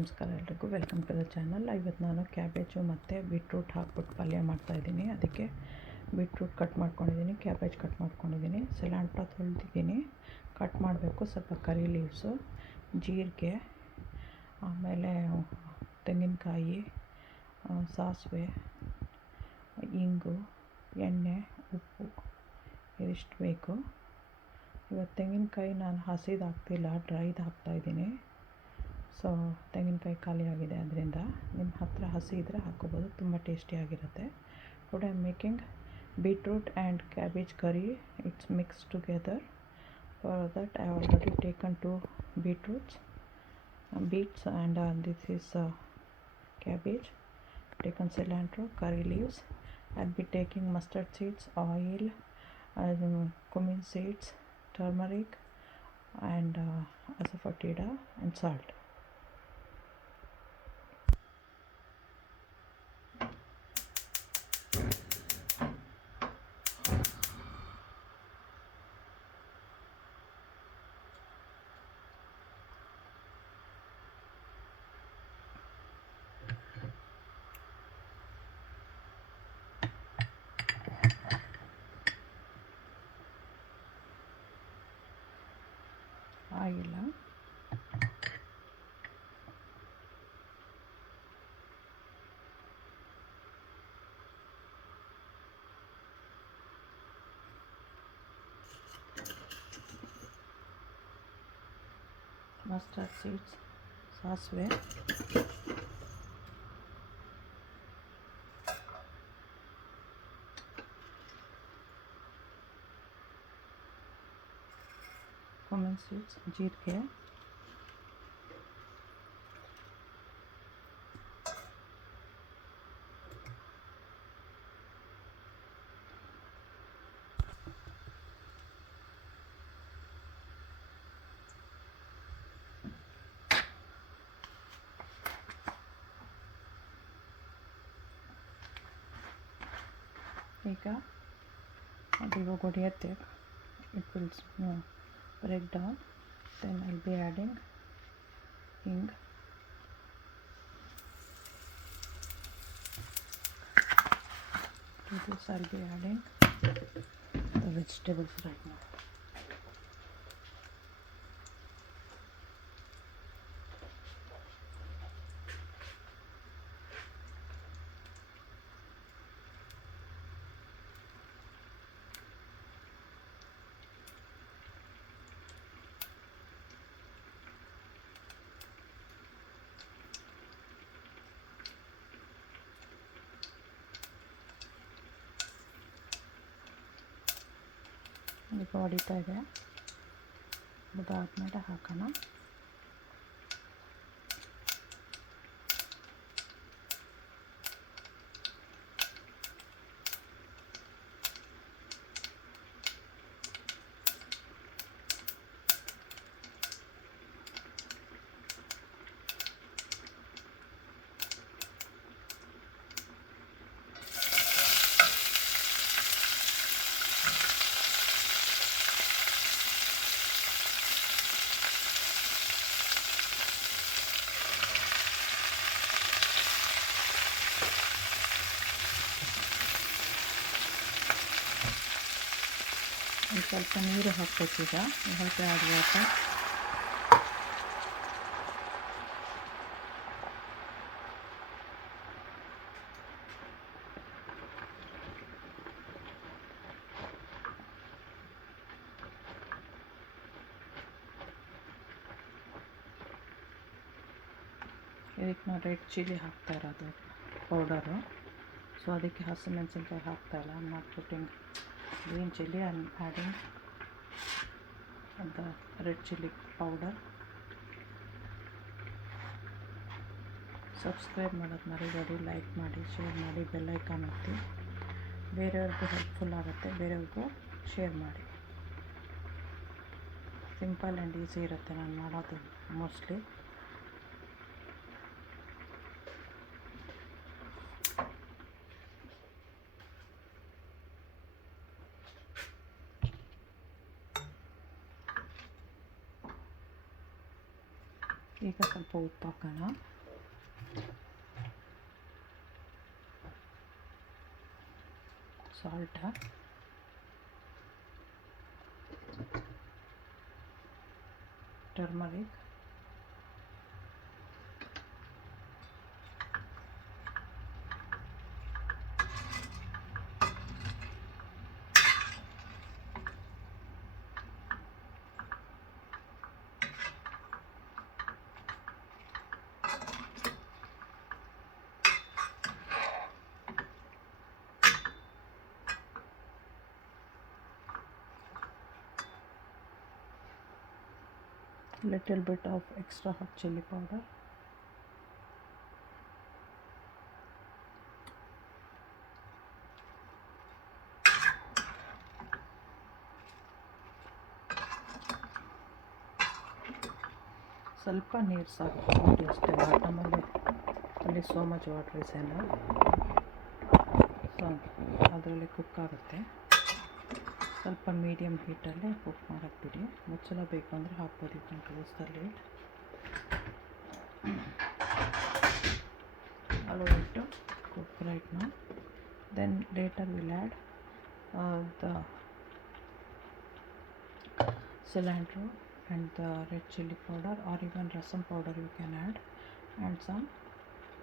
ನಮಸ್ಕಾರ ಎಲ್ರಿಗೂ. Welcome to the channel ಇವತ್ತು ನಾನು ಕ್ಯಾಬೇಜು ಮತ್ತು ಬೀಟ್ರೂಟ್ ಹಾಕ್ಬಿಟ್ಟು ಪಲ್ಯ ಮಾಡ್ತಾಯಿದ್ದೀನಿ ಅದಕ್ಕೆ ಬೀಟ್ರೂಟ್ ಕಟ್ ಮಾಡ್ಕೊಂಡಿದ್ದೀನಿ ಕ್ಯಾಬೇಜ್ ಕಟ್ ಮಾಡ್ಕೊಂಡಿದ್ದೀನಿ. ಸಿಲಾಂಟ್ರ ತೊಳೆದಿದ್ದೀನಿ. ಕಟ್ ಮಾಡಬೇಕು ಸ್ವಲ್ಪ ಕರಿ ಲೀವ್ಸು ಜೀರಿಗೆ, ಆಮೇಲೆ ತೆಂಗಿನಕಾಯಿ ಸಾಸಿವೆ, ಇಂಗು, ಎಣ್ಣೆ, ಉಪ್ಪು ಇದಿಷ್ಟು ಬೇಕು. ಇವತ್ತು ತೆಂಗಿನಕಾಯಿ ನಾನು ಹಸಿದು ಹಾಕ್ತಿಲ್ಲ ಡ್ರೈದು ಹಾಕ್ತಾಯಿದ್ದೀನಿ ಸೊ ತೆಂಗಿನಕಾಯಿ ಖಾಲಿಯಾಗಿದೆ ಅದರಿಂದ ನಿಮ್ಮ ಹತ್ರ ಹಸಿ ಇದ್ದರೆ ಹಾಕ್ಕೋಬೋದು. ತುಂಬ ಟೇಸ್ಟಿಯಾಗಿರುತ್ತೆ today I am making beetroot and cabbage curry it's mix together for that I already taken two beetroots beets and this is cabbage taken cilantro curry leaves and be taking mustard seeds oil cumin seeds turmeric and asafoetida and salt mustard seeds ಸಾಸಿವೆ cumin seeds. ಜೀರಿಗೆ ಈಗ it will go here thick it will no, break down. Then I'll be adding ink. To this I'll be adding the vegetables right now. ಈಗ ಹೊಡಿತಾ ಇದೆ. ಅದಾದ್ಮೇಲೆ ಹಾಕೋಣ ಒಂದು ಸ್ವಲ್ಪ ನೀರು ಹಾಕ್ಬೇಕೀಗ ಹೊಟ್ಟೆ ಆಡುವಾಗ ಇದಕ್ಕೆ ನಾವು ರೆಡ್ ಚಿಲ್ಲಿ ಹಾಕ್ತಾ ಇರೋದು ಪೌಡರು. ಸೊ ಅದಕ್ಕೆ ಹಸಿಮೆಣಸಿನ್ಕಾಯಿ ಹಾಕ್ತಾಯಿಲ್ಲ not green chilli and adding the red chilli powder subscribe ಮಾಡೋದು ಮರಿಬೇಡಿ ಲೈಕ್ ಮಾಡಿ ಶೇರ್ ಮಾಡಿ ಬೆಲ್ಲೈಕಾನ್ ಒತ್ತಿ. ಬೇರೆಯವ್ರಿಗೂ ಹೆಲ್ಪ್ಫುಲ್ ಆಗುತ್ತೆ, ಬೇರೆಯವ್ರಿಗೂ ಶೇರ್ ಮಾಡಿ. ಸಿಂಪಲ್ ಆ್ಯಂಡ್ ಈಸಿ ಇರುತ್ತೆ, ನಾನು ಮಾಡೋದು mostly koyup bakana. salt turmeric little bit of extra hot chili powder ಸ್ವಲ್ಪ ನೀರು ಸಾಕು ನೋಡಿ ಅಷ್ಟೇ ನಮ್ಮಲ್ಲಿ ಅಲ್ಲಿ ಸೋ ಮಚ್ ವಾಟರ್ ಇಸ್ ಏನೋ ಸೊ ಅದರಲ್ಲಿ ಕುಕ್ ಆಗುತ್ತೆ ಸ್ವಲ್ಪ ಮೀಡಿಯಮ್ ಹೀಟಲ್ಲೇ ಕುಕ್ ಮಾಡೋಕ್ಕೆ ಬಿಡಿ ಮುಚ್ಚಳ ಬೇಕು ಅಂದರೆ ಹಾಕ್ಬೋದು you can close the lid allow it to cook right now then later we'll add uh, the cilantro and the red chili powder or even rasam powder you can add and some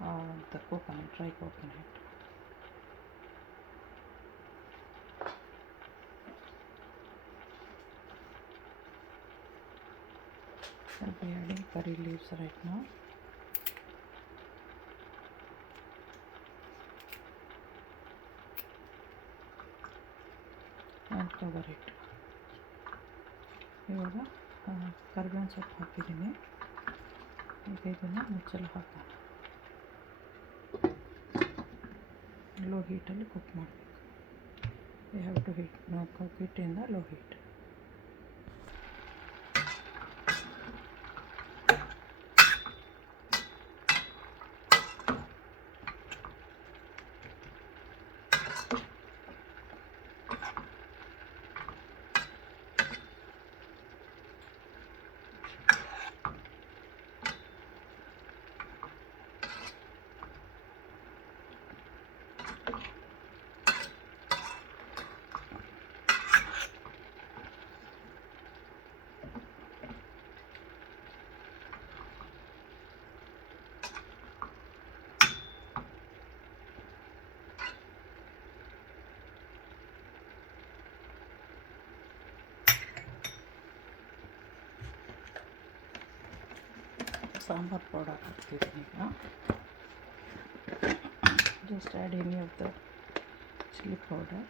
uh, the coconut dry coconut I'll be adding curry leaves right now. And cover it. ಇವಾಗ ಕರ್ಬೇವಿನ ಸೊಪ್ಪು ಹಾಕಿದ್ದೀನಿ. ಈಗ ಇದನ್ನು ಮುಚ್ಚಲು ಹಾಕೋಣ. Low ಹೀಟಲ್ಲಿ cook ಮಾಡಬೇಕು. You have to heat cook it in the low heat sambar powder ಹಾಕ್ತಿದ್ದೀನಿ ಈಗ. Just add any of the chilli powder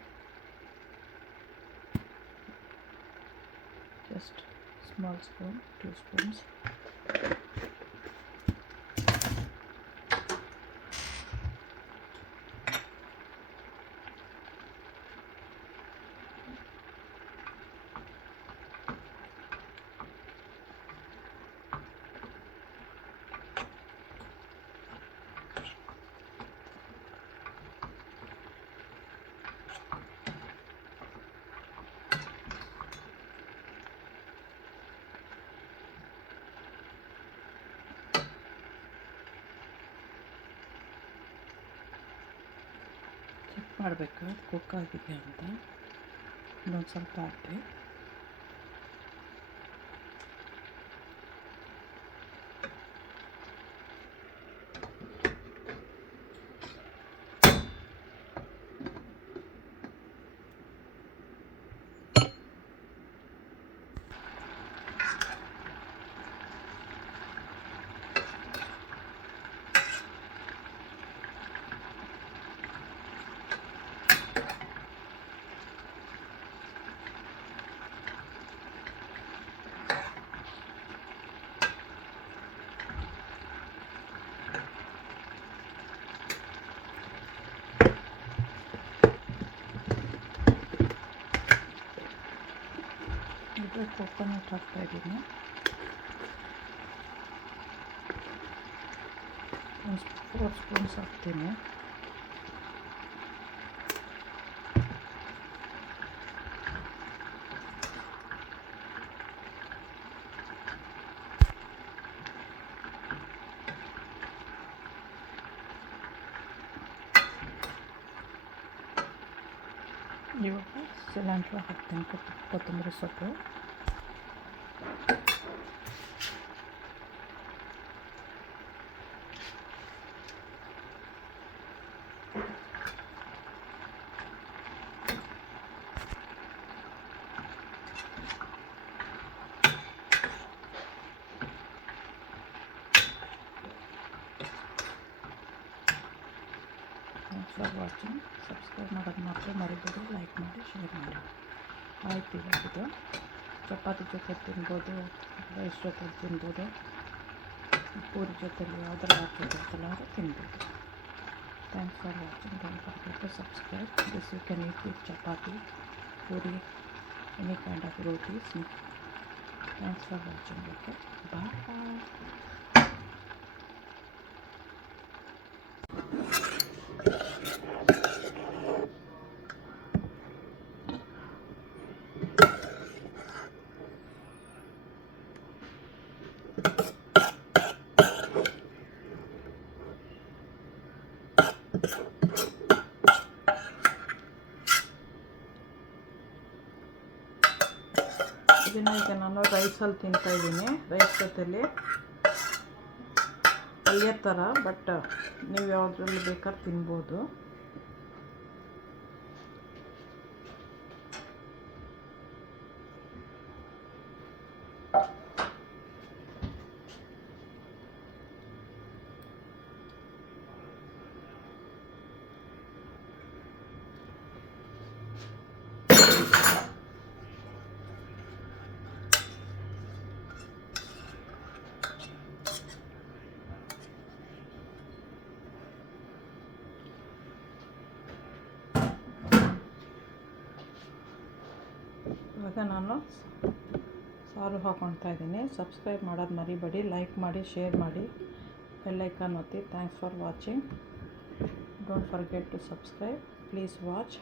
just small spoon two spoons ಮಾಡಬೇಕು ಕುಕ್ ಆಗಿದೆಯಾ ಅಂತ. ಇನ್ನೊಂದು ಸ್ವಲ್ಪ ಹಾಕಿ ಕೋಕೋನಟ್ ಹಾಕ್ತಾ ಇದ್ದೀನಿ. ಒಂದು ಫೋರ್ ಸ್ಪೂನ್ಸ್ ಹಾಕ್ತೀನಿ. ಇವಾಗ ಸಿಲಿಂಡ್ರ್ ಹಾಕ್ತೀನಿ ಕೊತ್ತಂಬರಿ ಸೊಪ್ಪು ಥ್ಯಾಂಕ್ಸ್ ಫಾರ್ ವಾಚಿಂಗ್ ಸಬ್ಸ್ಕ್ರೈಬ್ ಮಾಡೋದು ಮಾತ್ರ ಮರಿಬೇಡಿ ಲೈಕ್ ಮಾಡಿ ಶೇರ್ ಮಾಡಿ ಆಯ್ತು ಇವಾಗಿದು ಚಪಾತಿ ಜೊತೆ ತಿನ್ಬೋದು ರೈಸ್ ಜೊತೆ ತಿನ್ಬೋದು ಪೂರಿ ಜೊತೆಲಿ ಯಾವ್ದಾರ ಜೊತೆ ಎಲ್ಲರೂ ತಿನ್ಬೋದು thanks for watching don't forget to subscribe this you can eat with chapati puri any kind of rotis thanks for watching okay bye ಇದನ್ನು ಈಗ ನಾನು ರೈಸಲ್ಲಿ ತಿಂತಾಯಿದ್ದೀನಿ ರೈಸ್ ಜೊತೆಲಿ ಪಲ್ಯ ಥರ ಬಟ್ ನೀವು ಯಾವುದ್ರಲ್ಲಿ ಬೇಕಾದ್ರೂ ತಿನ್ಬೋದು. ಇವಾಗ ನಾನು ಸಾರು ಹಾಕೊಳ್ತಾ ಇದ್ದೀನಿ. ಸಬ್ಸ್ಕ್ರೈಬ್ ಮಾಡೋದು ಮರಿಬೇಡಿ ಲೈಕ್ ಮಾಡಿ ಶೇರ್ ಮಾಡಿ ಬೆಲ್ಲೈಕನ್ ಒತ್ತಿ. Thanks for watching don't forget to subscribe please watch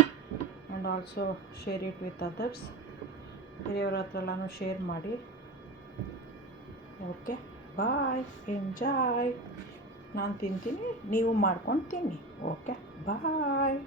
and also share it with others ಬೇರೆಯವ್ರ ಹತ್ರ ಎಲ್ಲನೂ ಶೇರ್ ಮಾಡಿ. ಓಕೆ ಬಾಯ್ ಎಂಜಾಯ್ ನಾನು ತಿಂತೀನಿ, ನೀವು ಮಾಡ್ಕೊಂಡು ತಿನ್ನಿ. Okay bye